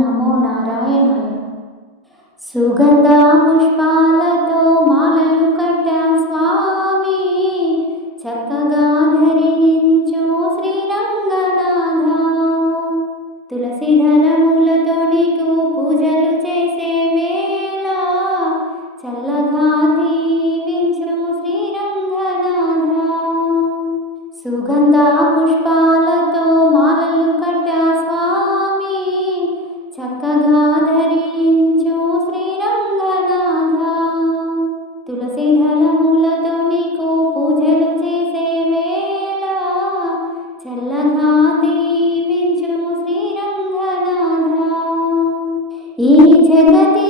నమో నారాయణ సుగంధ పుష్పాలతో మాలలు కట్టా స్వామి. చక్కగా ధరించు శ్రీరంగనాథ. తులసి ధనములతో నీకు పూజలు చేసే వేళ. చల్లగా దీవించు శ్రీరంగనాథ. సుగంధ పుష్పాల చక్కగా ధరించు శ్రీరంగనాథ. తులసి దళములతో నీకు పూజలు చేసే వేళ చల్లగా దీవించు శ్రీరంగనాథ. ఈ జగతి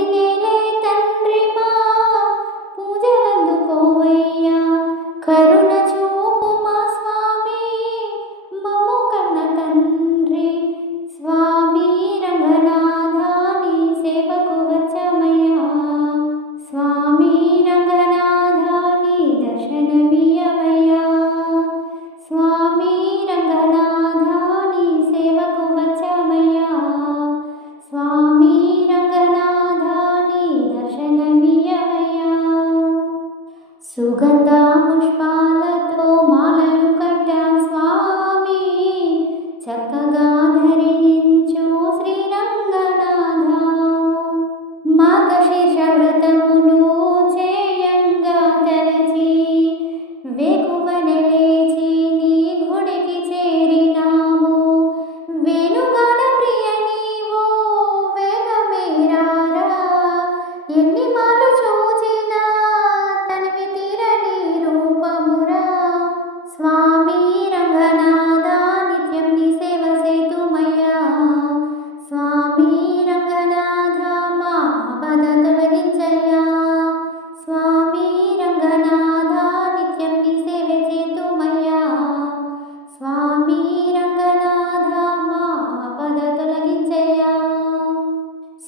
സുഗന്ധ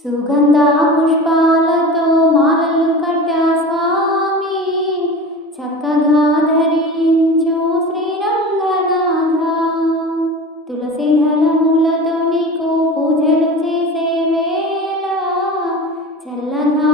సుగంధ పుష్పాలతో మాలలు కట్టా స్వామి. చక్కగా ధరించు శ్రీరంగనాథ. తులసి దళములతో నీకు పూజలు చేసే వేళ చల్లగా